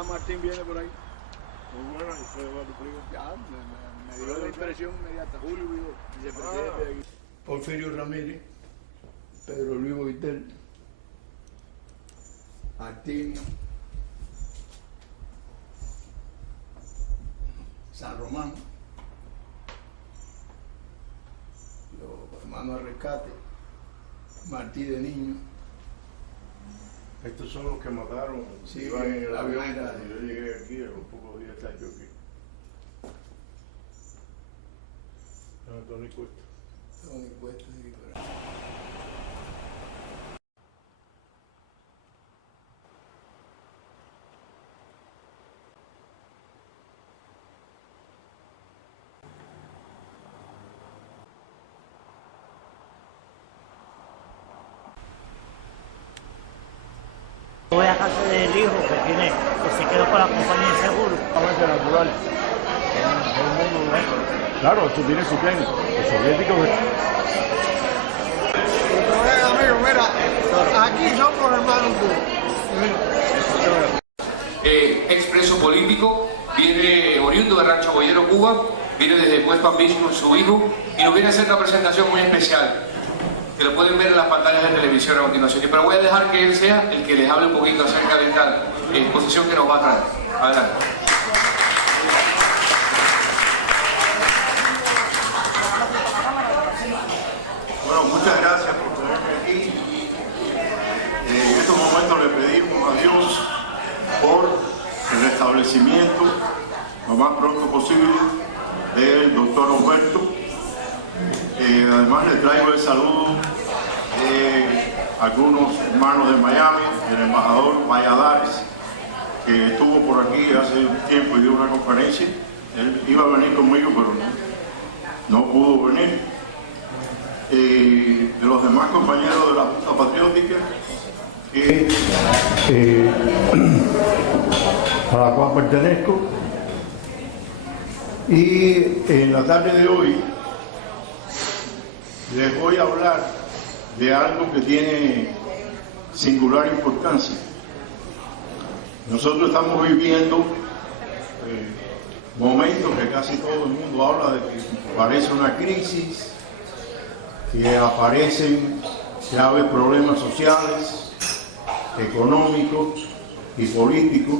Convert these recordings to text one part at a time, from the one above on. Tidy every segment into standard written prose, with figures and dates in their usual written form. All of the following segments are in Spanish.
ya Martín viene por ahí. Muy buena, y fue de tu primo. Ya, me dio la impresión inmediata. Julio Vigo, vicepresidente de aquí. Porfirio Ramírez, Pedro Luis Boitel, Artinio, San Román, los hermanos Rescate, Martí de Niño. Estos son los que mataron. Sí, iban en el avión. avioneta. Yo llegué aquí, a los pocos días estaba yo aquí. Tony Cuesta. Tony Cuesta, sí, pero... Voy a casa del hijo que se quedó con la compañía de seguro. Natural. El mundo, ¿no? Claro, esto tiene su técnico. Los soviéticos. Amigo, mira, aquí somos hermanos expreso político, viene oriundo de Rancho Boyero, Cuba, viene desde West Palm Beach con su hijo y nos viene a hacer una presentación muy especial, que lo pueden ver en las pantallas de televisión a continuación. Pero voy a dejar que él sea el que les hable un poquito acerca de esta exposición que nos va a traer. Adelante. Bueno, muchas gracias por tenerme aquí. En estos momentos le pedimos a Dios por el restablecimiento lo más pronto posible del doctor Humberto. Además le traigo el saludo de algunos hermanos de Miami, del embajador Valladares, que estuvo por aquí hace un tiempo y dio una conferencia. Él iba a venir conmigo, pero no pudo venir. De los demás compañeros de la Junta Patriótica, a la cual pertenezco. Y en la tarde de hoy les voy a hablar de algo que tiene singular importancia. Nosotros estamos viviendo momentos que casi todo el mundo habla de que parece una crisis, que aparecen graves problemas sociales, económicos y políticos.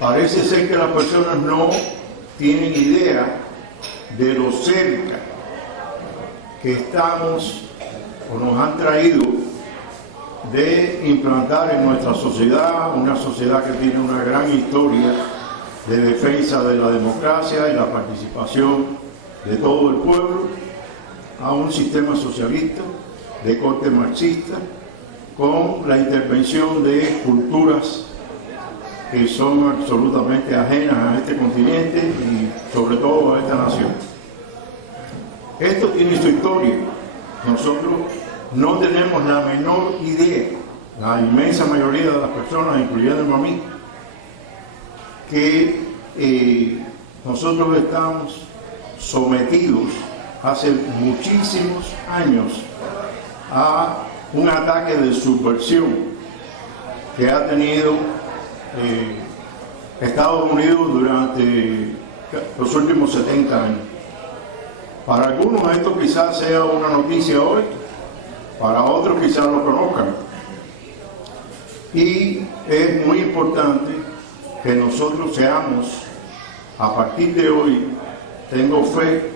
Parece ser que las personas no tienen idea de lo cerca que estamos o nos han traído de implantar en nuestra sociedad, una sociedad que tiene una gran historia de defensa de la democracia y la participación de todo el pueblo, a un sistema socialista de corte marxista con la intervención de culturas que son absolutamente ajenas a este continente y sobre todo a esta nación. Esto tiene su historia. Nosotros no tenemos la menor idea, la inmensa mayoría de las personas, incluyendo a mí, que nosotros estamos sometidos hace muchísimos años a un ataque de subversión que ha tenido Estados Unidos durante los últimos 70 años. Para algunos esto quizás sea una noticia hoy, para otros quizás lo conozcan. Y es muy importante que nosotros seamos, a partir de hoy, tengo fe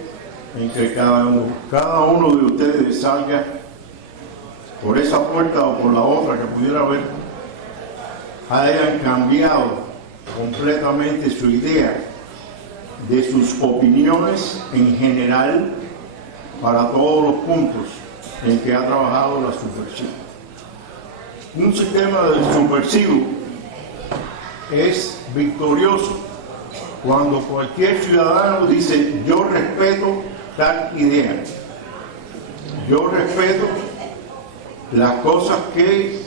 en que cada uno de ustedes salga por esa puerta o por la otra que pudiera haber, hayan cambiado completamente su idea de sus opiniones en general para todos los puntos en que ha trabajado la subversión. Un sistema subversivo es victorioso cuando cualquier ciudadano dice: yo respeto tal idea, yo respeto las cosas que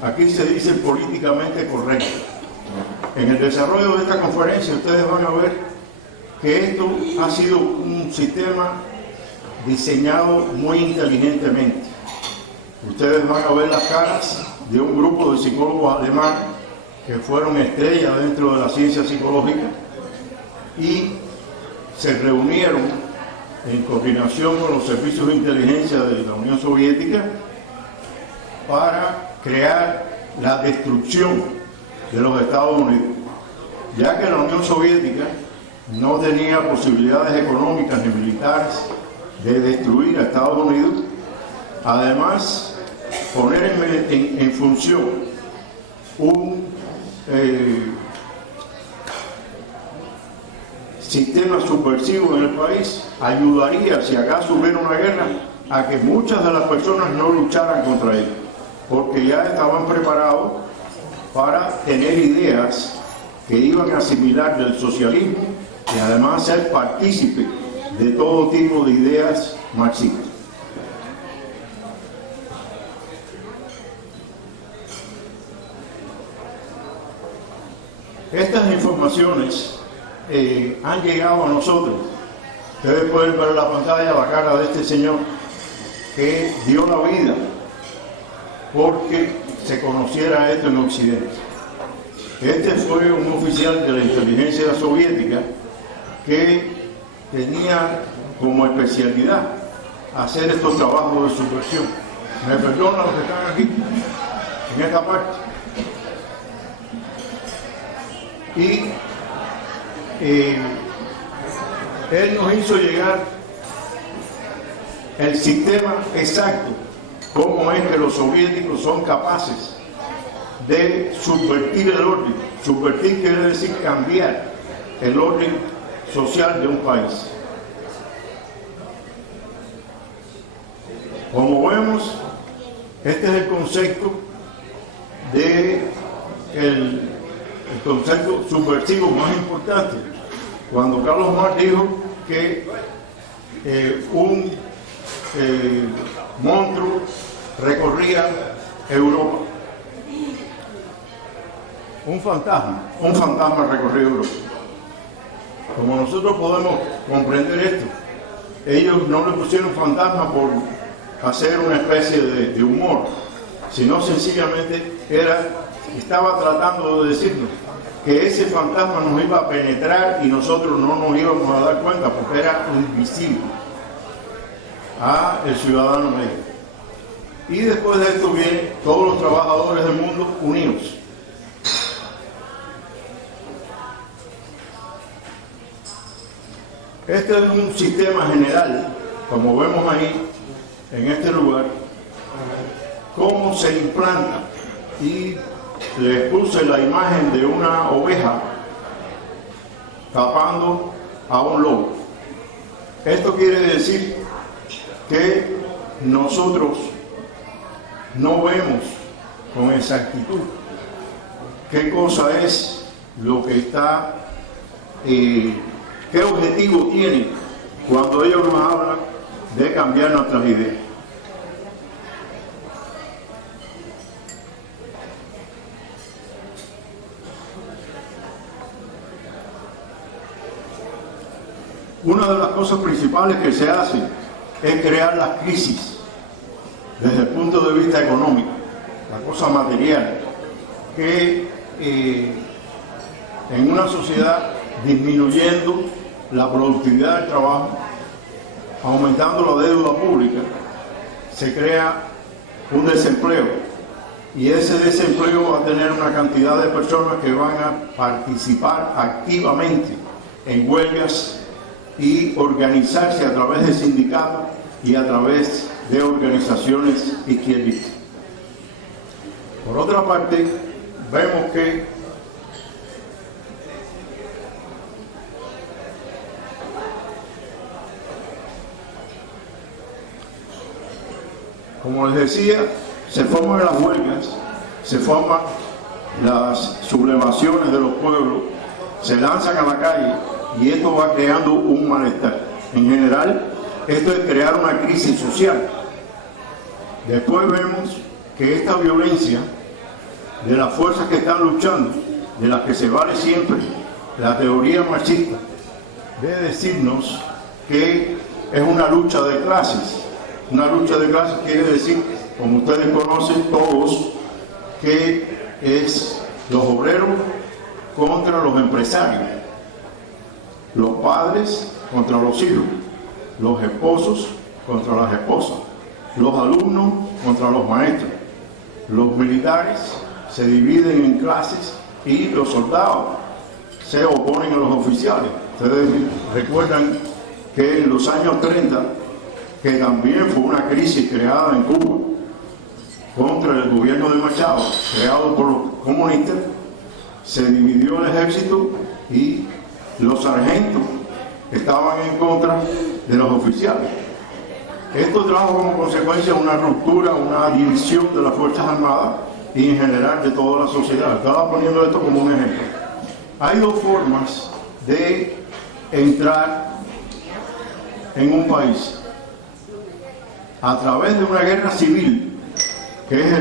aquí se dicen políticamente correctas. En el desarrollo de esta conferencia ustedes van a ver que esto ha sido un sistema diseñado muy inteligentemente. ustedes van a ver las caras de un grupo de psicólogos alemanes que fueron estrellas dentro de la ciencia psicológica y se reunieron en coordinación con los servicios de inteligencia de la Unión Soviética para crear la destrucción de los Estados Unidos, ya que la Unión Soviética no tenía posibilidades económicas ni militares de destruir a Estados Unidos. Además, poner en función un sistema subversivo en el país ayudaría, si acaso hubiera una guerra, a que muchas de las personas no lucharan contra ellos, porque ya estaban preparados para tener ideas que iban a asimilar del socialismo y además ser partícipes de todo tipo de ideas marxistas. Estas informaciones han llegado a nosotros. Ustedes pueden ver en la pantalla la cara de este señor que dio la vida porque se conociera esto en Occidente. Este fue un oficial de la inteligencia soviética que tenía como especialidad hacer estos trabajos de subversión. Me perdonan los que están aquí, en esta parte. Y él nos hizo llegar el sistema exacto, cómo es que los soviéticos son capaces de subvertir el orden. Subvertir quiere decir cambiar el orden social de un país. Como vemos, este es el concepto el concepto subversivo más importante. Cuando Carlos Marx dijo que un monstruo recorría Europa, un fantasma recorría Europa. Como nosotros podemos comprender esto, ellos no le pusieron fantasma por hacer una especie de humor, sino sencillamente estaba tratando de decirnos que ese fantasma nos iba a penetrar y nosotros no nos íbamos a dar cuenta porque era invisible a el ciudadano medio. Y después de esto vienen todos los trabajadores del mundo unidos. Este es un sistema general, como vemos ahí en este lugar, cómo se implanta, y les puse la imagen de una oveja tapando a un lobo. Esto quiere decir que nosotros no vemos con exactitud qué cosa es lo que está, qué objetivo tienen cuando ellos nos hablan de cambiar nuestras ideas. Una de las cosas principales que se hace es crear las crisis desde el punto de vista económico, la cosa material, que en una sociedad disminuyendo la productividad del trabajo, aumentando la deuda pública, se crea un desempleo, y ese desempleo va a tener una cantidad de personas que van a participar activamente en huelgas y organizarse a través de sindicatos y a través de organizaciones izquierdistas. Por otra parte, vemos que como les decía, se forman las huelgas, se forman las sublevaciones de los pueblos, se lanzan a la calle, y esto va creando un malestar. En general, esto es crear una crisis social. Después vemos que esta violencia de las fuerzas que están luchando, de las que se vale siempre la teoría marxista, debe decirnos que es una lucha de clases. Una lucha de clases quiere decir como ustedes conocen todos, que es los obreros contra los empresarios, los padres contra los hijos, los esposos contra las esposas, los alumnos contra los maestros, los militares se dividen en clases y los soldados se oponen a los oficiales. Ustedes recuerdan que en los años 30, que también fue una crisis creada en Cuba contra el gobierno de Machado, creado por los comunistas, se dividió el ejército y los sargentos estaban en contra de los oficiales. Esto trajo como consecuencia una ruptura, una división de las Fuerzas Armadas y en general de toda la sociedad. Estaba poniendo esto como un ejemplo. Hay dos formas de entrar en un país: a través de una guerra civil, que es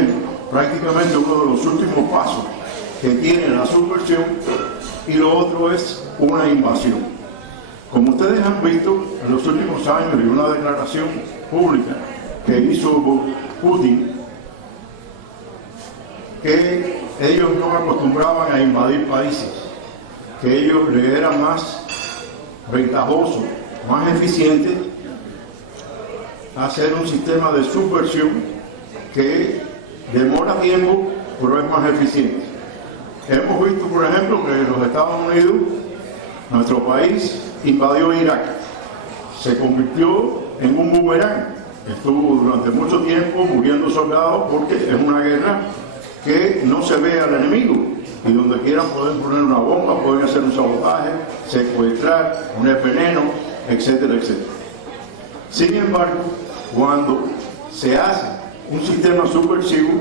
prácticamente uno de los últimos pasos que tiene la subversión, y lo otro es una invasión. Como ustedes han visto en los últimos años, y una declaración pública que hizo Putin, que ellos no acostumbraban a invadir países, que ellos le eran más ventajoso, más eficiente hacer un sistema de subversión que demora tiempo, pero es más eficiente. Hemos visto, por ejemplo, que los Estados Unidos, nuestro país, invadió Irak, se convirtió en un boomerang, estuvo durante mucho tiempo muriendo soldados porque es una guerra que no se ve al enemigo y donde quieran pueden poner una bomba, pueden hacer un sabotaje, secuestrar, poner veneno, etcétera, etcétera. Sin embargo, cuando se hace un sistema subversivo,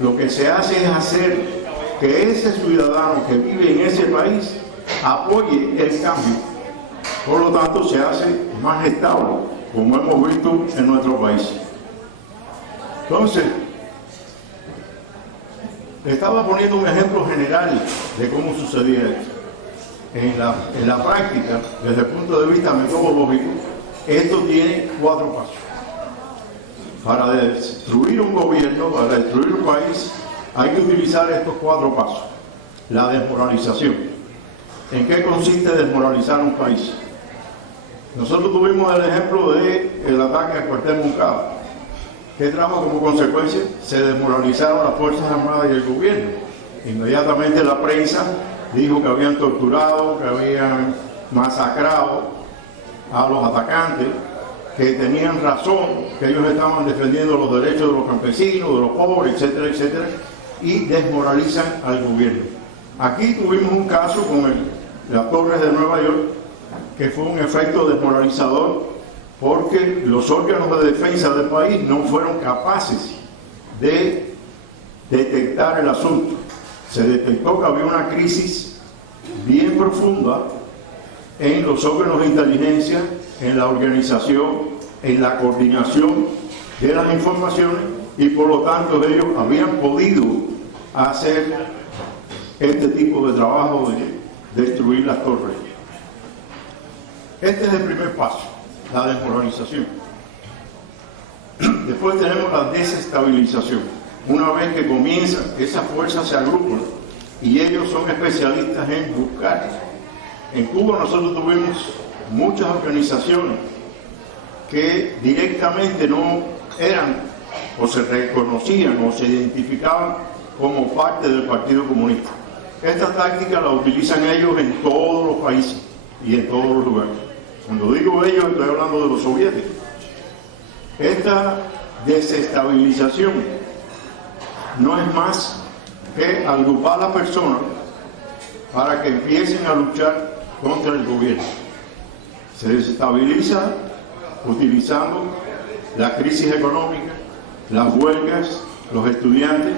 lo que se hace es hacer que ese ciudadano que vive en ese país apoye el cambio. Por lo tanto, se hace más estable, como hemos visto en nuestro país. Entonces, estaba poniendo un ejemplo general de cómo sucedía esto. En la práctica, desde el punto de vista metodológico, esto tiene 4 pasos. Para destruir un gobierno, para destruir un país, hay que utilizar estos 4 pasos. La desmoralización. ¿En qué consiste desmoralizar un país? Nosotros tuvimos el ejemplo del ataque al cuartel Moncada. ¿Qué trajo como consecuencia? Se desmoralizaron las Fuerzas Armadas y el gobierno. Inmediatamente la prensa dijo que habían torturado, que habían masacrado a los atacantes, que tenían razón, que ellos estaban defendiendo los derechos de los campesinos, de los pobres, etcétera, etcétera, y desmoralizan al gobierno. Aquí tuvimos un caso con las Torres de Nueva York, que fue un efecto desmoralizador, porque los órganos de defensa del país no fueron capaces de detectar el asunto. Se detectó que había una crisis bien profunda en los órganos de inteligencia, en la organización, en la coordinación de las informaciones, y por lo tanto ellos habían podido hacer este tipo de trabajo de destruir las torres. Este es el primer paso, la desmoralización. Después tenemos la desestabilización. Una vez que comienzan, esas fuerzas se agrupan y ellos son especialistas en buscar. En Cuba nosotros tuvimos muchas organizaciones que directamente no eran o se reconocían o se identificaban como parte del Partido Comunista. Esta táctica la utilizan ellos en todos los países y en todos los lugares. Cuando digo ellos, estoy hablando de los soviéticos. Esta desestabilización no es más que agrupar a las personas para que empiecen a luchar contra el gobierno. Se desestabiliza utilizando la crisis económica, las huelgas, los estudiantes.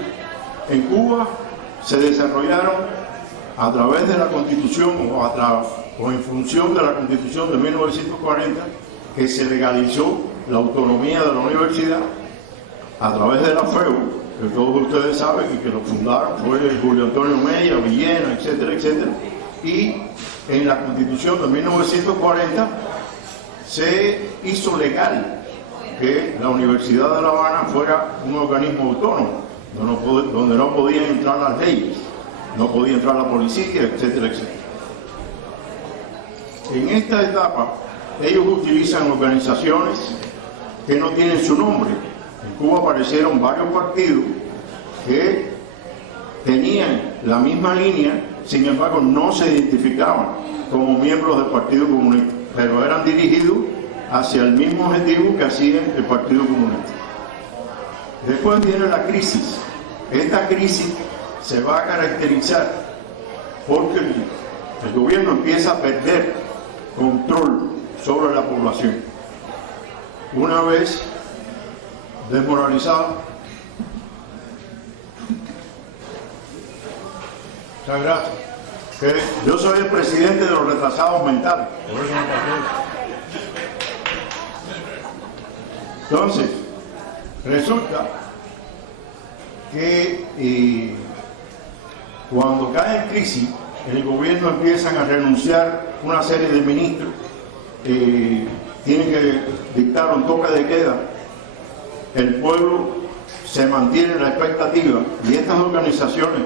En Cuba se desarrollaron a través de la Constitución o en función de la Constitución de 1940, que se legalizó la autonomía de la universidad a través de la FEU, que todos ustedes saben y que lo fundaron fue Julio Antonio Mella, Villena, etcétera, etcétera. Y en la Constitución de 1940 se hizo legal que la Universidad de La Habana fuera un organismo autónomo, donde no podían entrar las leyes, no podía entrar la policía, etcétera, etcétera. En esta etapa, ellos utilizan organizaciones que no tienen su nombre. En Cuba aparecieron varios partidos que tenían la misma línea, sin embargo no se identificaban como miembros del Partido Comunista, pero eran dirigidos hacia el mismo objetivo que hacía el Partido Comunista. Después viene la crisis. Esta crisis se va a caracterizar porque el gobierno empieza a perder control sobre la población. Una vez desmoralizado, muchas gracias, que yo soy el presidente de los retrasados mentales. Entonces, resulta que cuando cae en crisis, el gobierno empiezan a renunciar una serie de ministros, tienen que dictar un toque de queda, el pueblo se mantiene en la expectativa y estas organizaciones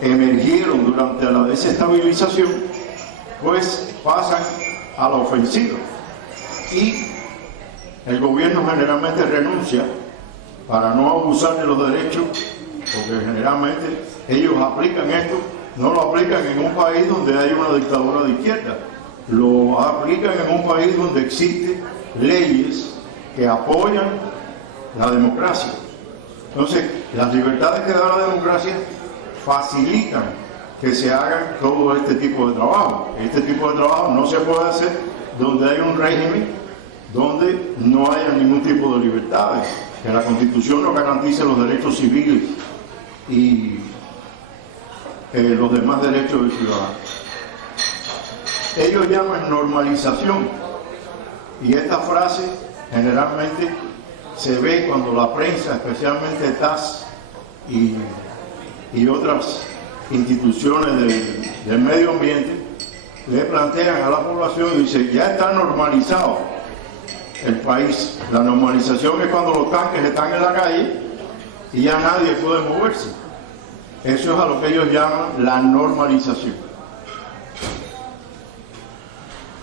que emergieron durante la desestabilización pues pasan a la ofensiva y el gobierno generalmente renuncia para no abusar de los derechos, porque generalmente ellos aplican esto, no lo aplican en un país donde hay una dictadura de izquierda, lo aplican en un país donde existen leyes que apoyan la democracia. Entonces, las libertades que da la democracia facilitan que se hagan todo este tipo de trabajo. Este tipo de trabajo no se puede hacer donde hay un régimen donde no haya ningún tipo de libertades, que la Constitución no garantice los derechos civiles y los demás derechos del ciudadano. Ellos llaman normalización y esta frase generalmente se ve cuando la prensa, especialmente TAS y otras instituciones del medio ambiente, le plantean a la población y dicen, ya está normalizado el país. La normalización es cuando los tanques están en la calle y ya nadie puede moverse. Eso es a lo que ellos llaman la normalización.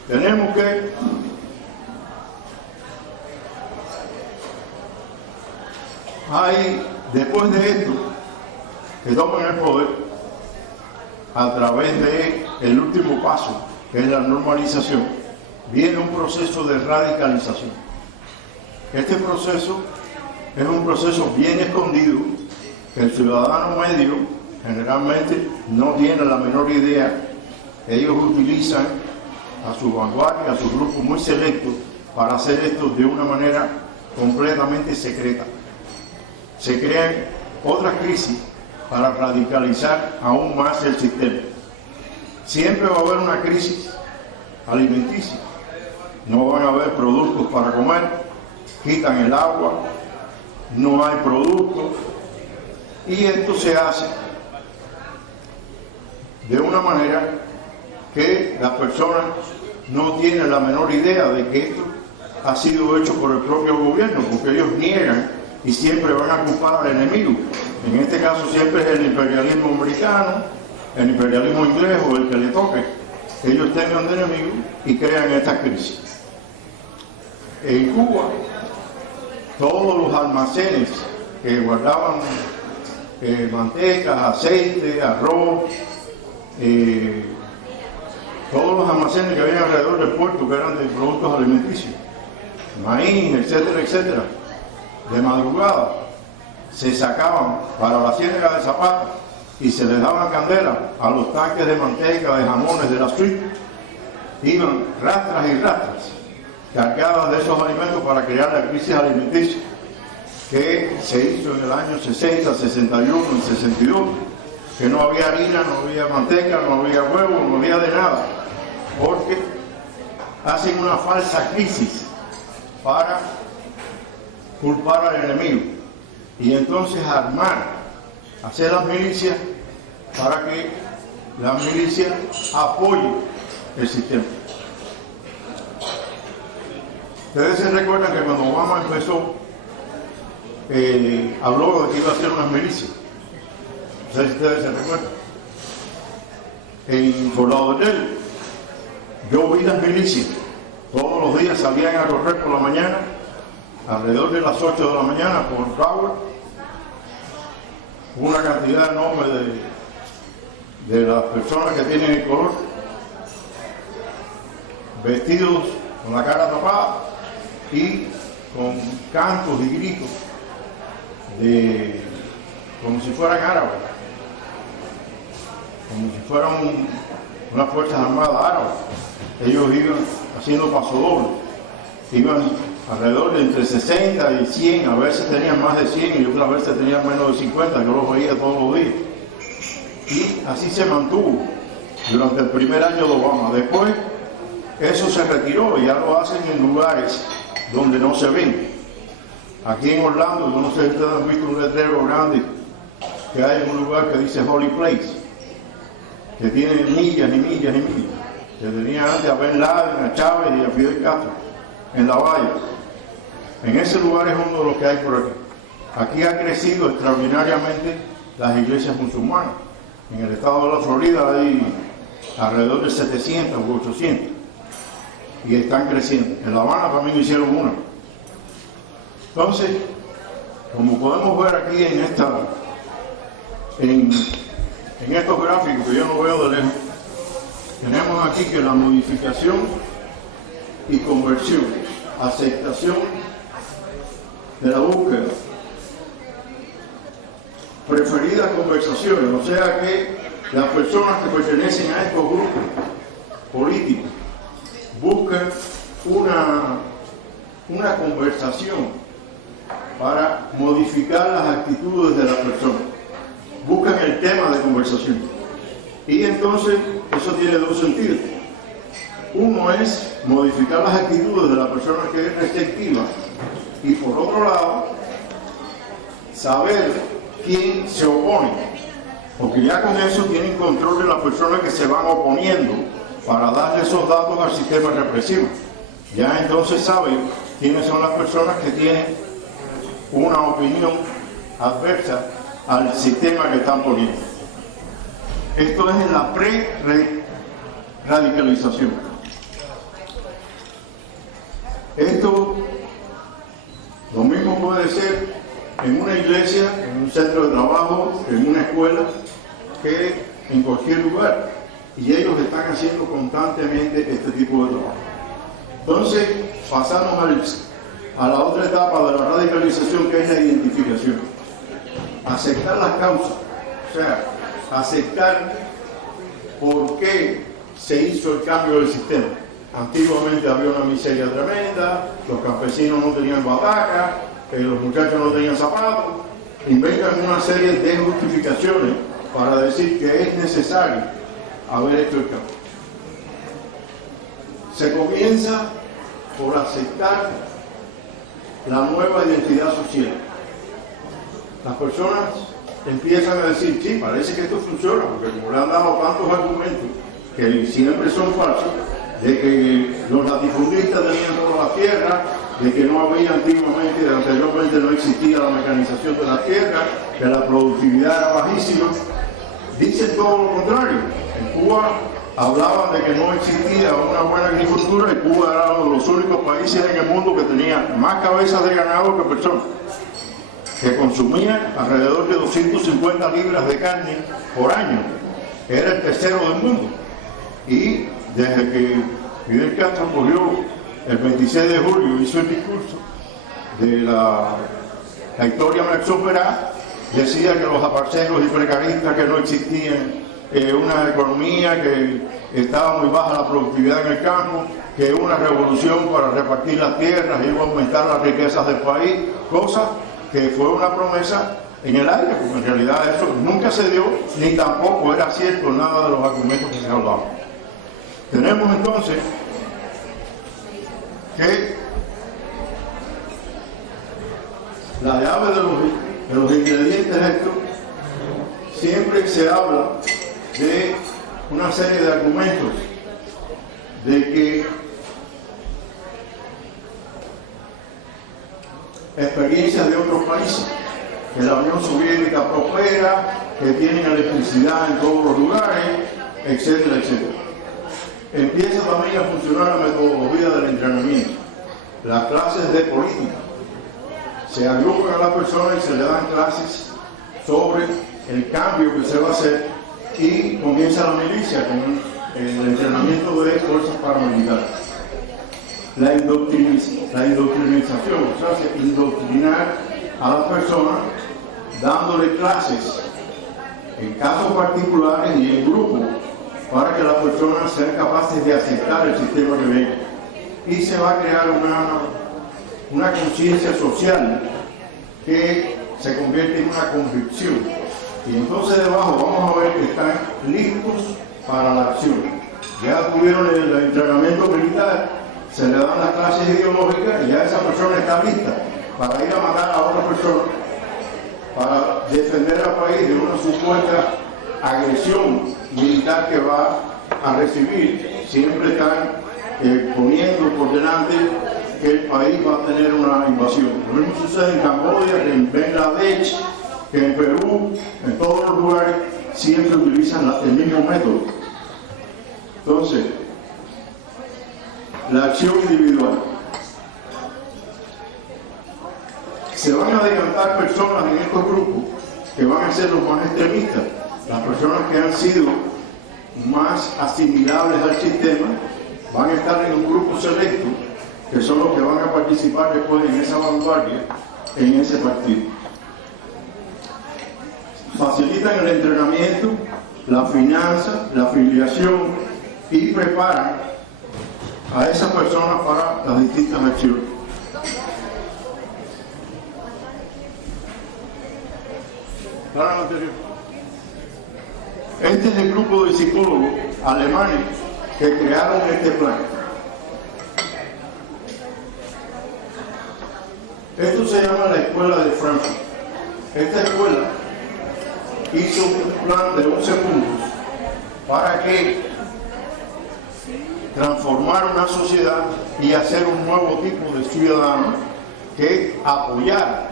Tenemos que después de esto, que toman el poder a través del último paso, que es la normalización, viene un proceso de radicalización. Este proceso es un proceso bien escondido, que el ciudadano medio generalmente no tiene la menor idea. Ellos utilizan a su vanguardia, a su grupo muy selecto, para hacer esto de una manera completamente secreta. Se crean otras crisis para radicalizar aún más el sistema. Siempre va a haber una crisis alimenticia. No van a haber productos para comer, quitan el agua, no hay productos, y esto se hace de una manera que las personas no tienen la menor idea de que esto ha sido hecho por el propio gobierno, porque ellos niegan y siempre van a culpar al enemigo. En este caso siempre es el imperialismo americano, el imperialismo inglés o el que le toque. Ellos tengan de enemigo y crean esta crisis. En Cuba, todos los almacenes que guardaban mantecas, aceite, arroz, todos los almacenes que había alrededor del puerto, que eran de productos alimenticios, maíz, etcétera, etcétera, de madrugada se sacaban para la ciénaga de Zapata y se les daban candela a los tanques de manteca, de jamones, de la suite. Iban rastras y rastras cargadas de esos alimentos para crear la crisis alimenticia que se hizo en el año 60, 61, 62, que no había harina, no había manteca, no había huevo, no había de nada, porque hacen una falsa crisis para culpar al enemigo y entonces hacer las milicias para que la milicia apoye el sistema. Ustedes se recuerdan que cuando Obama empezó, habló de que iba a hacer unas milicias. No sé si ustedes se recuerdan. En Fort Lauderdale, yo vi las milicias. Todos los días salían a correr por la mañana, alrededor de las 8 de la mañana, por Broward. Una cantidad enorme de las personas que tienen el color, vestidos con la cara tapada y con cantos y gritos como si fueran árabes, como si fueran unas fuerzas armadas árabes. Ellos iban haciendo pasodobles, iban alrededor de entre 60 y 100, a veces tenían más de 100 y otras veces tenían menos de 50, yo los veía todos los días. Y así se mantuvo durante el primer año de Obama. Después eso se retiró y ya lo hacen en lugares donde no se ven. Aquí en Orlando, yo no sé si ustedes han visto un letrero grande que hay en un lugar que dice Holy Place, que tiene millas y millas y millas, que tenía antes a Ben Laden, a Chávez y a Fidel Castro en La Valla. En ese lugar es uno de los que hay por aquí. Aquí ha crecido extraordinariamente las iglesias musulmanas. En el estado de la Florida hay alrededor de 700 u 800 y están creciendo. En La Habana también hicieron una. Entonces, como podemos ver aquí en estos gráficos que yo no veo de lejos, tenemos aquí que la modificación y conversión, aceptación de la búsqueda, preferidas conversaciones, o sea que las personas que pertenecen a estos grupos políticos buscan una conversación para modificar las actitudes de la persona, buscan el tema de conversación. Y entonces eso tiene dos sentidos. Uno es modificar las actitudes de la persona que es receptiva y por otro lado saber quién se opone, porque ya con eso tienen control de las personas que se van oponiendo para darle esos datos al sistema represivo. Ya entonces saben quiénes son las personas que tienen una opinión adversa al sistema que están poniendo. Esto es en la pre-radicalización. Esto lo mismo puede ser en una iglesia, en un centro de trabajo, en una escuela, que en cualquier lugar. Y ellos están haciendo constantemente este tipo de trabajo. Entonces, pasamos a la otra etapa de la radicalización, que es la identificación. Aceptar las causas, o sea, aceptar por qué se hizo el cambio del sistema. Antiguamente había una miseria tremenda, los campesinos no tenían batacas, los muchachos no tenían zapatos. Inventan una serie de justificaciones para decir que es necesario haber hecho el cambio. Se comienza por aceptar la nueva identidad social. Las personas empiezan a decir, sí, parece que esto funciona, porque como le han dado tantos argumentos que siempre son falsos, de que los latifundistas tenían todas las tierras, de que no había antiguamente, anteriormente no existía la mecanización de las tierras, que la productividad era bajísima. Dicen todo lo contrario. En Cuba hablaban de que no existía una buena agricultura y Cuba era uno de los únicos países en el mundo que tenía más cabezas de ganado que personas, que consumían alrededor de 250 libras de carne por año. Era el tercero del mundo. Y desde que Fidel Castro murió el 26 de julio, hizo el discurso de la historia Mexoperá, decía que los aparceros y precaristas, que no existían una economía, que estaba muy baja la productividad en el campo, que una revolución para repartir las tierras iba a aumentar las riquezas del país, cosa que fue una promesa en el aire, porque en realidad eso nunca se dio, ni tampoco era cierto nada de los argumentos que se hablaban. Tenemos entonces que la llave de los ingredientes estos, siempre se habla de una serie de argumentos de que experiencias de otros países, que la Unión Soviética prospera, que tienen electricidad en todos los lugares, etcétera, etcétera. Empieza también a funcionar la metodología del entrenamiento, las clases de política. Se agrupan a las personas y se le dan clases sobre el cambio que se va a hacer y comienza la milicia con el entrenamiento de fuerzas paramilitares. La indoctrinación, o sea, indoctrinar a las personas dándole clases en casos particulares y en grupos para que las personas sean capaces de aceptar el sistema que venga. Y se va a crear una conciencia social que se convierte en una convicción. Y entonces debajo vamos a ver que están listos para la acción. Ya tuvieron el entrenamiento militar, se le dan las clases ideológicas y ya esa persona está lista para ir a matar a otra persona, para defender al país de una supuesta agresión militar que va a recibir. Siempre están poniendo por delante que el país va a tener una invasión. Lo mismo sucede en Camboya, en Bangladesh, que en Perú, en todos los lugares siempre utilizan el mismo método. Entonces, la acción individual. Se van a decantar personas en estos grupos que van a ser los más extremistas, las personas que han sido más asimilables al sistema, van a estar en un grupo selecto, que son los que van a participar después en esa vanguardia, en ese partido. Facilitan el entrenamiento, la finanza, la afiliación y preparan a esas personas para las distintas acciones. Este es el grupo de psicólogos alemanes que crearon este plan. Esto se llama la Escuela de Frankfurt. Esta escuela hizo un plan de 11 puntos para que transformar una sociedad y hacer un nuevo tipo de ciudadano que apoyara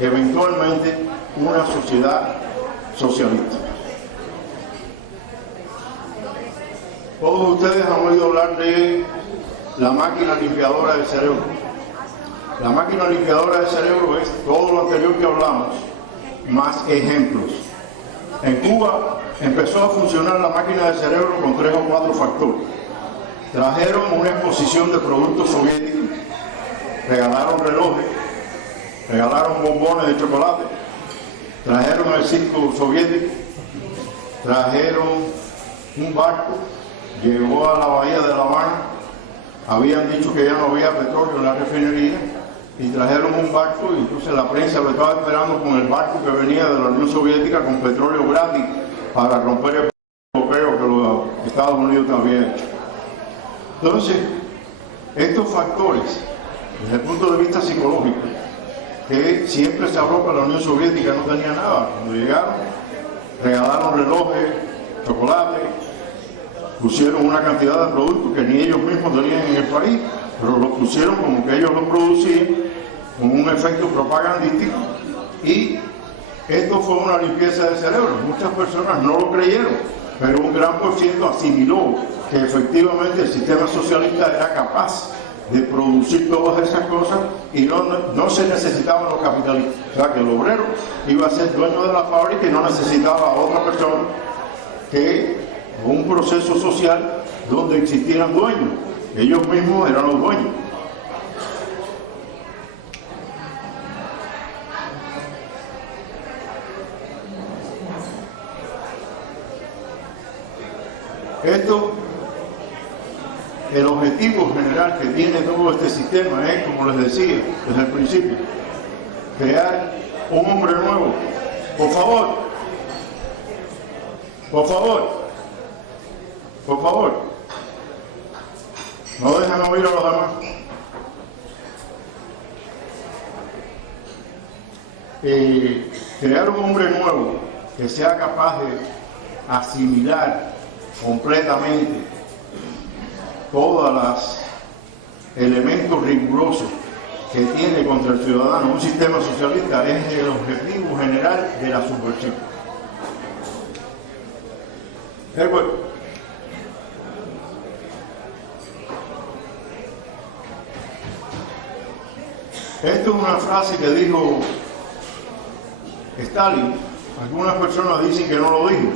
eventualmente una sociedad socialista. Todos ustedes han oído hablar de la máquina limpiadora del cerebro. La máquina limpiadora del cerebro es todo lo anterior que hablamos, más ejemplos. En Cuba empezó a funcionar la máquina del cerebro con 3 o 4 factores. Trajeron una exposición de productos soviéticos, regalaron relojes, regalaron bombones de chocolate, trajeron el circo soviético, trajeron un barco, llegó a la bahía de La Habana, habían dicho que ya no había petróleo en la refinería, y trajeron un barco, y entonces la prensa lo estaba esperando con el barco que venía de la Unión Soviética con petróleo gratis para romper el europeo que los Estados Unidos también. Entonces, estos factores, desde el punto de vista psicológico, que siempre se habló que la Unión Soviética no tenía nada, cuando llegaron, regalaron relojes, chocolate, pusieron una cantidad de productos que ni ellos mismos tenían en el país, pero los pusieron como que ellos los producían, con un efecto propagandístico, y esto fue una limpieza de cerebro. Muchas personas no lo creyeron, pero un gran por ciento asimiló que efectivamente el sistema socialista era capaz de producir todas esas cosas y no se necesitaban los capitalistas. O sea, que el obrero iba a ser dueño de la fábrica y no necesitaba a otra persona que un proceso social donde existieran dueños. Ellos mismos eran los dueños. El objetivo general que tiene todo este sistema es, como les decía desde el principio, crear un hombre nuevo. Por favor, por favor, por favor, no dejan oír a los demás. Crear un hombre nuevo que sea capaz de asimilar completamente todos los elementos rigurosos que tiene contra el ciudadano un sistema socialista es el objetivo general de la subversión. Esto es una frase que dijo Stalin. Algunas personas dicen que no lo dijo.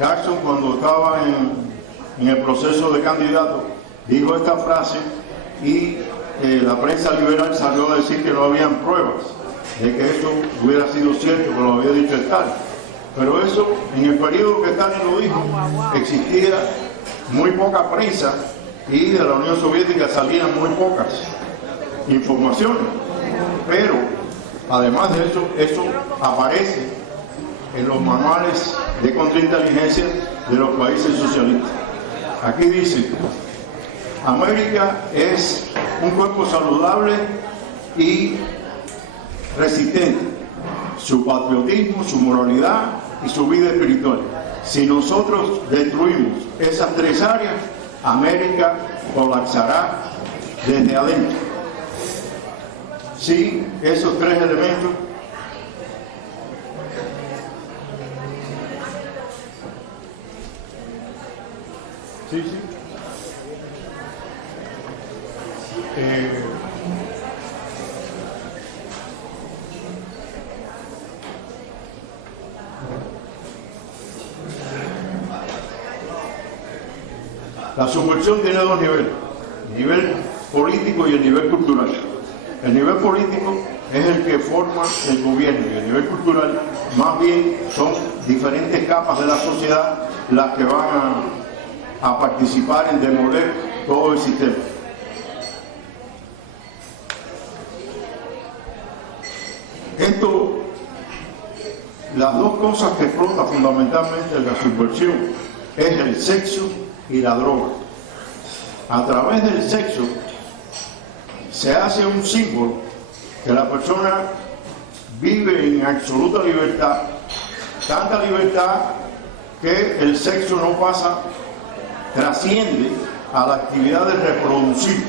Jackson, cuando estaba en el proceso de candidato, dijo esta frase y la prensa liberal salió a decir que no habían pruebas de que eso hubiera sido cierto, que lo había dicho Stalin. Pero eso, en el periodo que Stalin lo dijo, existía muy poca prensa y de la Unión Soviética salían muy pocas informaciones. Pero, además de eso, eso aparece en los manuales de contrainteligencia de los países socialistas. Aquí dice: América es un cuerpo saludable y resistente, su patriotismo, su moralidad y su vida espiritual. Si nosotros destruimos esas tres áreas, América colapsará desde adentro. Sí, esos tres elementos sí. La subversión tiene dos niveles: el nivel político y el nivel cultural. El nivel político es el que forma el gobierno, y el nivel cultural más bien son diferentes capas de la sociedad las que van a participar en demoler todo el sistema. Las dos cosas que explota fundamentalmente la subversión es el sexo y la droga. A través del sexo se hace un símbolo que la persona vive en absoluta libertad, tanta libertad que el sexo no pasa, trasciende a la actividad de reproducir.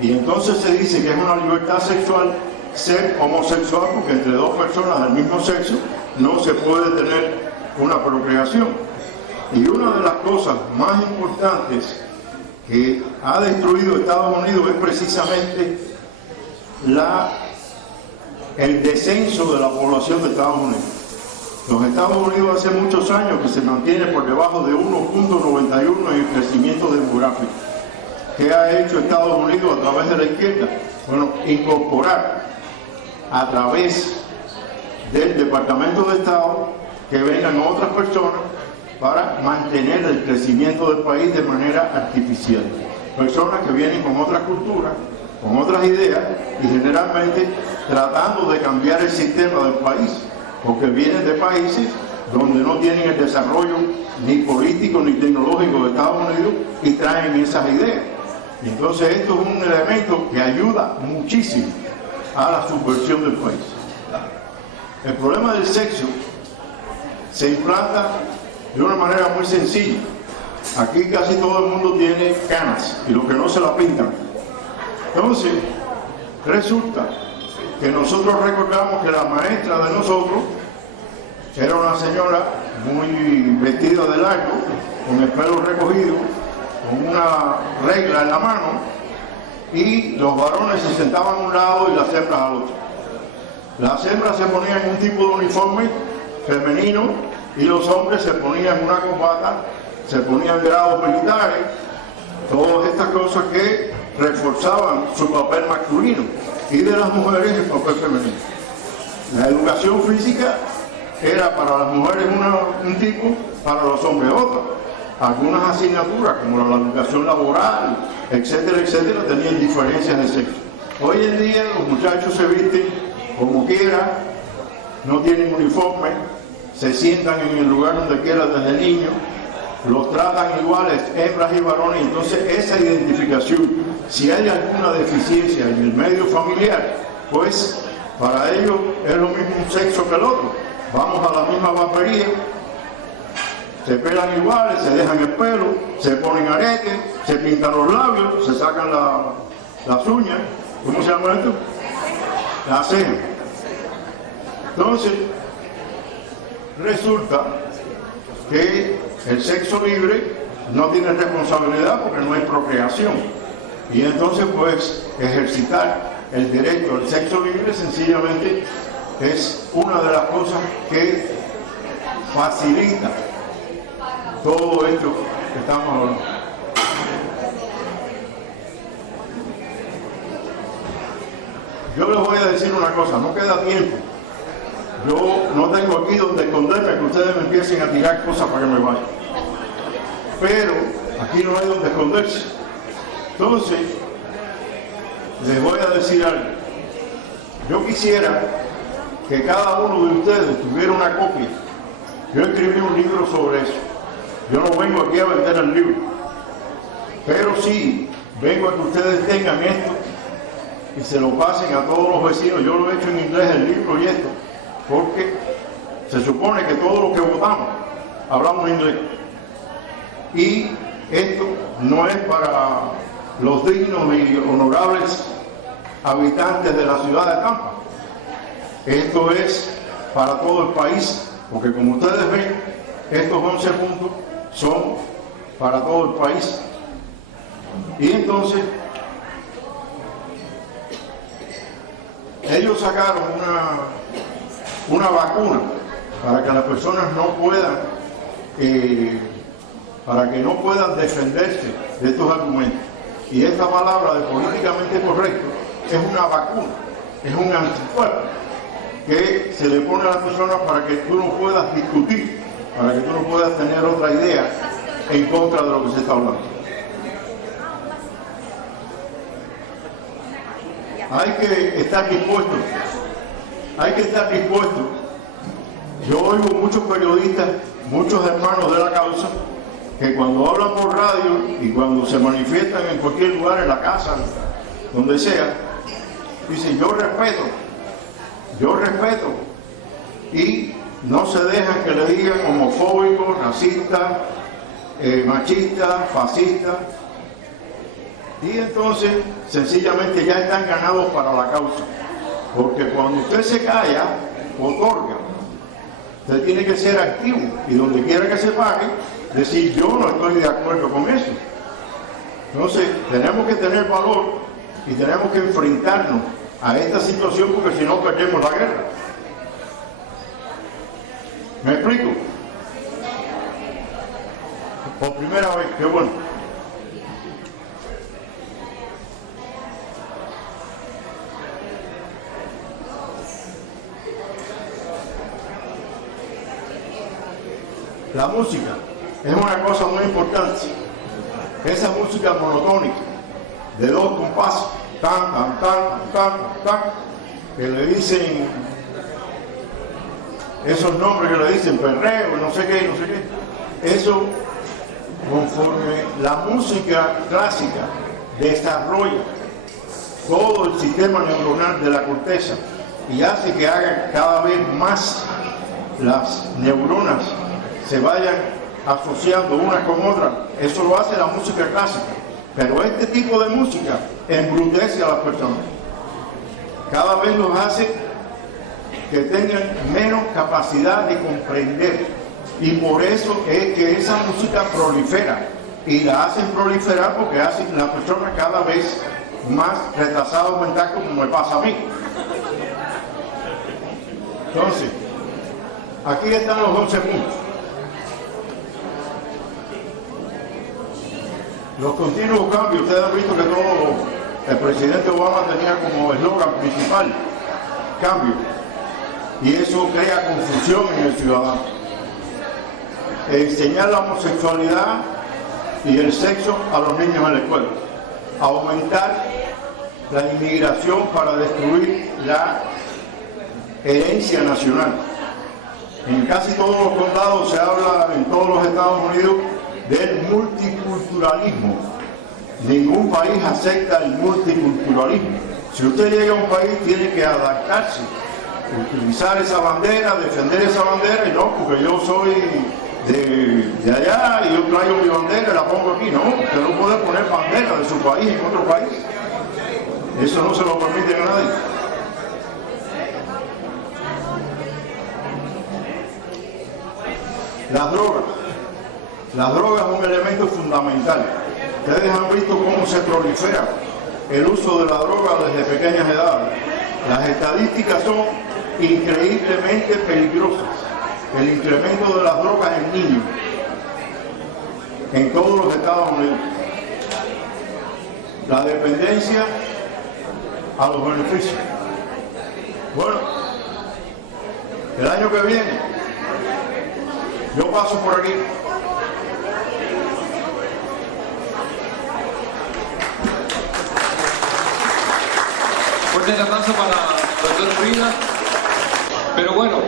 Y entonces se dice que es una libertad sexual ser homosexual, porque entre dos personas del mismo sexo no se puede tener una procreación. Y una de las cosas más importantes que ha destruido Estados Unidos es precisamente el descenso de la población de Estados Unidos. Los Estados Unidos hace muchos años que se mantiene por debajo de 1.91 en el crecimiento demográfico. ¿Qué ha hecho Estados Unidos a través de la izquierda? Bueno, incorporar a través del Departamento de Estado que vengan otras personas para mantener el crecimiento del país de manera artificial. Personas que vienen con otras culturas, con otras ideas y generalmente tratando de cambiar el sistema del país, porque vienen de países donde no tienen el desarrollo ni político ni tecnológico de Estados Unidos y traen esas ideas. Y entonces esto es un elemento que ayuda muchísimo a la subversión del país. El problema del sexo se implanta de una manera muy sencilla. Aquí casi todo el mundo tiene canas y los que no se la pintan. Entonces, resulta que nosotros recordamos que la maestra de nosotros era una señora muy vestida de largo, con el pelo recogido, con una regla en la mano, y los varones se sentaban a un lado y las hembras al otro. Las hembras se ponían un tipo de uniforme femenino y los hombres se ponían una corbata, se ponían grados militares, todas estas cosas que reforzaban su papel masculino, y de las mujeres el papel femenino. La educación física era para las mujeres un tipo, para los hombres otro. Algunas asignaturas, como la educación laboral, etcétera, etcétera, tenían diferencias de sexo. Hoy en día los muchachos se visten como quieran, no tienen uniforme, se sientan en el lugar donde quieran desde niños, los tratan iguales, hembras y varones. Entonces esa identificación, si hay alguna deficiencia en el medio familiar, pues para ellos es lo mismo un sexo que el otro. Vamos a la misma barbería, se pelan iguales, se dejan el pelo, se ponen aretes, se pintan los labios, se sacan las uñas. ¿Cómo se llama esto? la ceja. Entonces, resulta que el sexo libre no tiene responsabilidad porque no hay procreación. Y entonces, pues, ejercitar el derecho al sexo libre sencillamente es una de las cosas que facilita todo esto que estamos hablando. Yo les voy a decir una cosa, no queda tiempo. Yo no tengo aquí donde esconderme que ustedes me empiecen a tirar cosas para que me vayan. Pero aquí no hay donde esconderse. Entonces, les voy a decir algo. Yo quisiera que cada uno de ustedes tuviera una copia. Yo escribí un libro sobre eso. Yo no vengo aquí a vender el libro. Pero sí, vengo a que ustedes tengan esto y se lo pasen a todos los vecinos. Yo lo he hecho en inglés, el libro y esto, porque se supone que todos los que votamos hablamos inglés. Y esto no es para los dignos y honorables habitantes de la ciudad de Tampa. Esto es para todo el país, porque como ustedes ven, estos 11 puntos son para todo el país. Y entonces, ellos sacaron una vacuna para que las personas no puedan, para que no puedan defenderse de estos argumentos. Y esta palabra de políticamente correcto es una vacuna, es un anticuerpo que se le pone a las personas para que tú no puedas discutir, para que tú no puedas tener otra idea en contra de lo que se está hablando. Hay que estar dispuestos, hay que estar dispuestos. Yo oigo muchos periodistas, muchos hermanos de la causa, que cuando hablan por radio y cuando se manifiestan en cualquier lugar, en la casa, donde sea, dicen yo respeto, y no se dejan que le digan homofóbico, racista, machista, fascista, y entonces sencillamente ya están ganados para la causa, porque cuando usted se calla, otorga. Usted tiene que ser activo y donde quiera que se pague, decir yo no estoy de acuerdo con eso. Entonces tenemos que tener valor y tenemos que enfrentarnos a esta situación, porque si no perdemos la guerra. ¿Me explico? Por primera vez, qué bueno. La música es una cosa muy importante. Esa música monotónica de 2 compases, tan, tan, tan, tan, tan, que le dicen esos nombres que le dicen perreo, no sé qué, eso, conforme la música clásica desarrolla todo el sistema neuronal de la corteza y hace que haga cada vez más las neuronas se vayan asociando unas con otras. Eso lo hace la música clásica. Pero este tipo de música embrutece a las personas. Cada vez los hace que tengan menos capacidad de comprender. Y por eso es que esa música prolifera. Y la hacen proliferar porque hacen las personas cada vez más retrasados mental, como me pasa a mí. Entonces, aquí están los 11 puntos. Los continuos cambios, ustedes han visto que todo el presidente Obama tenía como eslogan principal cambio, y eso crea confusión en el ciudadano. Enseñar la homosexualidad y el sexo a los niños en la escuela, aumentar la inmigración para destruir la herencia nacional. En casi todos los condados se habla, en todos los Estados Unidos, del multiculturalismo. Ningún país acepta el multiculturalismo. Si usted llega a un país, tiene que adaptarse, utilizar esa bandera, defender esa bandera, y no, porque yo soy de allá y yo traigo mi bandera y la pongo aquí. No, usted no puede poner bandera de su país en otro país. Eso no se lo permite a nadie. Las drogas. Las drogas es un elemento fundamental. Ustedes han visto cómo se prolifera el uso de la droga desde pequeñas edades. Las estadísticas son increíblemente peligrosas. El incremento de las drogas en niños en todos los Estados Unidos. La dependencia a los beneficios. Bueno, el año que viene yo paso por aquí. Fuerte aplauso para el doctor Frida. Pero bueno,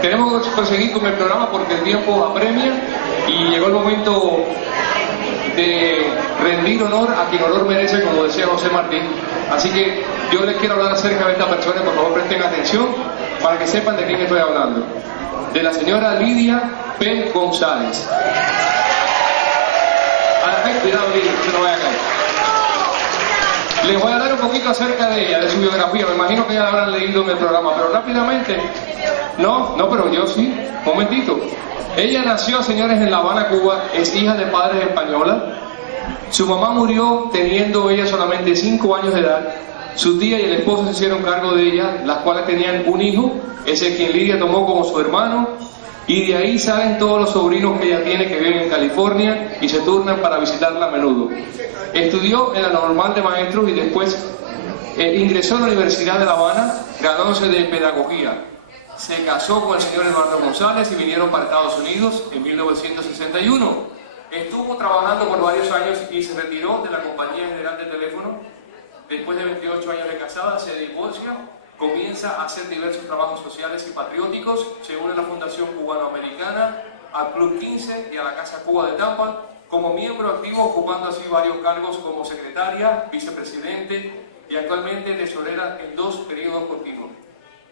tenemos que proseguir con el programa porque el tiempo apremia y llegó el momento de rendir honor a quien honor merece, como decía José Martín. Así que yo les quiero hablar acerca de esta persona, por favor presten atención para que sepan de quién estoy hablando. De la señora Lidia P. González. Cuidado, Lidia, que se no vaya a caer. Les voy a dar un poquito acerca de ella, de su biografía. Me imagino que ya la habrán leído en el programa, pero rápidamente. No, pero yo sí. Un momentito. Ella nació, señores, en La Habana, Cuba. Es hija de padres españolas. Su mamá murió teniendo ella solamente 5 años de edad. Su tía y el esposo se hicieron cargo de ella, las cuales tenían un hijo, ese quien Lidia tomó como su hermano, y de ahí salen todos los sobrinos que ella tiene que viven en California y se turnan para visitarla a menudo. Estudió en la Normal de Maestros y después ingresó a la Universidad de La Habana, graduándose de Pedagogía. Se casó con el señor Eduardo González y vinieron para Estados Unidos en 1961. Estuvo trabajando por varios años y se retiró de la Compañía General de Teléfono. Después de 28 años de casada, se divorcia, comienza a hacer diversos trabajos sociales y patrióticos, se une a la Fundación Cubanoamericana, al Club 15 y a la Casa Cuba de Tampa, como miembro activo, ocupando así varios cargos como secretaria, vicepresidente y actualmente tesorera en 2 periodos continuos.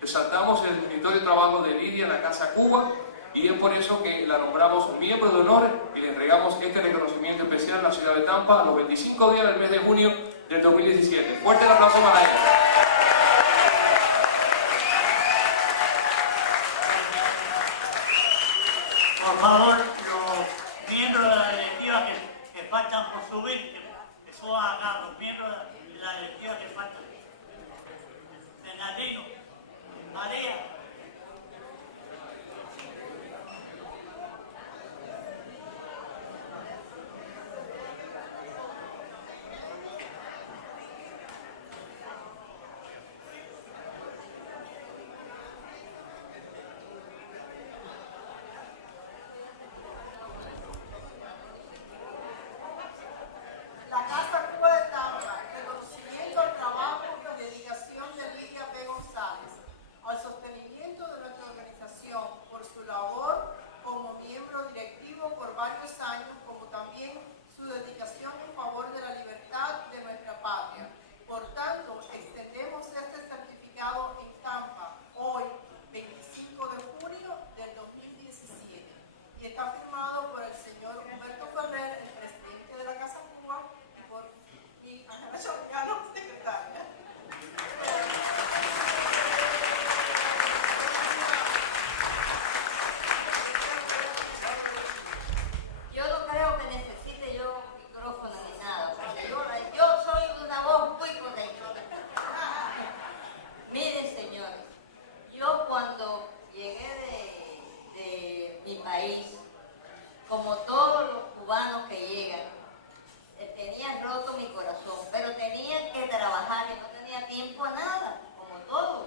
Resaltamos el escritorio de trabajo de Lidia en la Casa Cuba y es por eso que la nombramos miembro de honor y le entregamos este reconocimiento especial en la ciudad de Tampa a los 25 días del mes de junio del 2017. Fuerte el aplauso para ella. Por favor, los miembros de la directiva que faltan por subir, que suban acá, los miembros de la directiva que faltan. Bernardino, María. La Casa Cuba de Tampa, reconocimiento al trabajo y dedicación de Lidia P. González, al sostenimiento de nuestra organización por su labor como miembro directivo por varios años, como también su dedicación en favor de la libertad de nuestra patria. Por tanto, extendemos este certificado en Tampa hoy, 25 de junio del 2017, y está firmado por el señor Humberto Ferrer, el presidente de la Casa Cuba, y por mi Ángela Soriano, secretaria. Yo no creo que necesite yo micrófono ni nada, porque yo soy una voz muy potente. Miren, señores, yo cuando llegué de mi país, como todos los cubanos que llegan, tenían roto mi corazón, pero tenían que trabajar y no tenía tiempo a nada, como todos.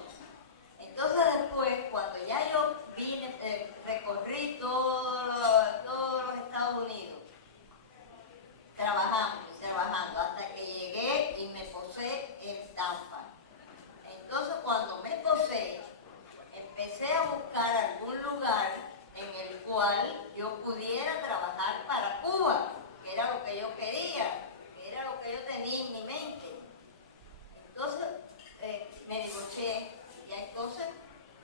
Entonces después, cuando ya yo vine, recorrí todos los Estados Unidos, trabajando, hasta que llegué y me posé en Tampa. Entonces cuando me posé, empecé a buscar algún lugar en el cual yo pudiera trabajar para Cuba, que era lo que yo quería, que era lo que yo tenía en mi mente. Entonces me divorcié y entonces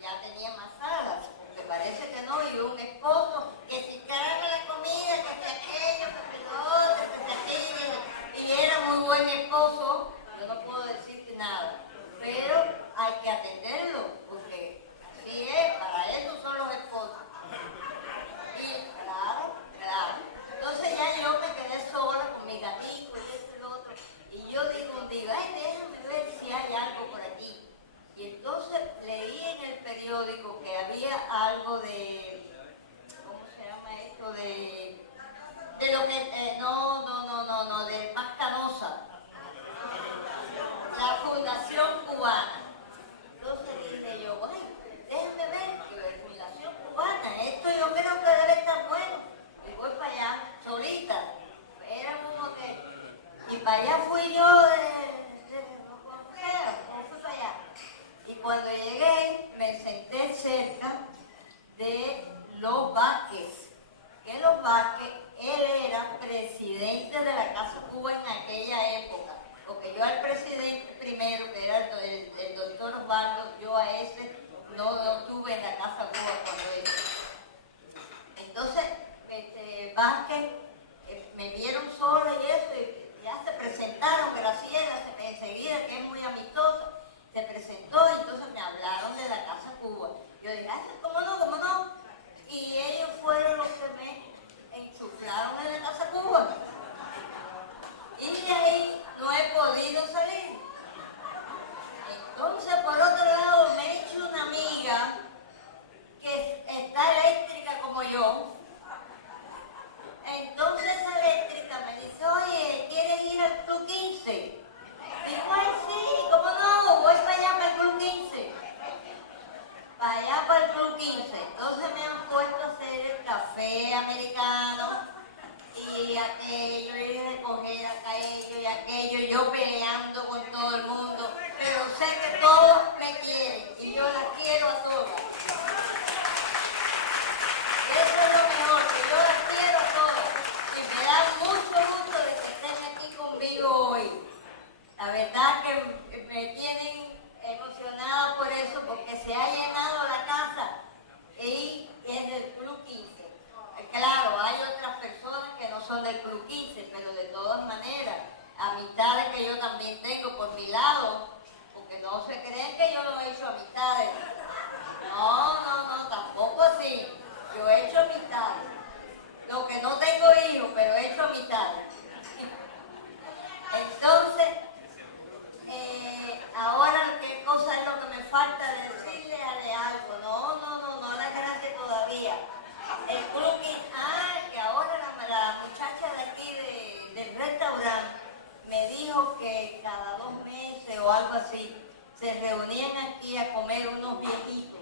ya tenía más alas, porque parece que no, y un esposo que si carga la comida, que si aquello, que si lo otro, que si aquello, y era muy buen esposo, yo no puedo decirte nada, pero hay que atenderlo, porque así es, para eso son los esposos. Y para allá fui yo como fui para allá. Y cuando llegué, me senté cerca de los Vázquez, que los Vázquez, él era presidente de la Casa Cuba en aquella época, porque yo al presidente primero, que era el doctor Osvaldo, yo a ese no estuve en la Casa Cuba cuando él. Entonces, Vázquez, me vieron sola y eso, y ya se presentaron, Graciela, enseguida, que es muy amistosa, se presentó y entonces me hablaron de la Casa Cuba. Yo dije, ¿cómo no, cómo no? Y ellos fueron los que me enchuflaron en la Casa Cuba. Y de ahí no he podido salir. Entonces, por otro lado, me he hecho una amiga que está eléctrica como yo. Entonces esa eléctrica me dice, oye, ¿quieres ir al Club 15? Digo, ay, sí, ¿cómo no? Voy para allá, para el Club 15. Para allá, para el Club 15. Entonces me han puesto a hacer el café americano y aquello, y recoger aquello y aquello, yo peleando con todo el mundo, pero sé que todos me quieren y yo las quiero a todas. Eso es lo mejor, que yo las quiero a todas. Y me da mucho gusto de que estén aquí conmigo hoy. La verdad que me tienen emocionada por eso, porque se ha llenado la casa y es del Club 15. Claro, hay otras personas que no son del Club 15, pero de todas maneras, amistades que yo también tengo por mi lado, porque no se creen que yo lo he hecho amistades. No, tampoco así. Yo he hecho amistades. Lo que no tengo hijos, pero he hecho amistades. Entonces, ahora, ¿qué cosa es lo que me falta de decirle algo? No las gracias todavía. El Club 15, que ahora la muchacha de aquí del restaurante me dijo que cada 2 meses o algo así se reunían aquí a comer unos viejitos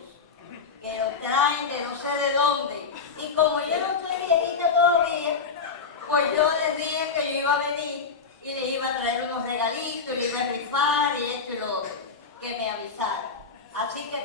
que los traen de no sé de dónde. Y como yo no estoy viejita todavía, pues yo les dije que yo iba a venir y les iba a traer unos regalitos, y les iba a rifar y esto y lo otro, que me avisara. Así que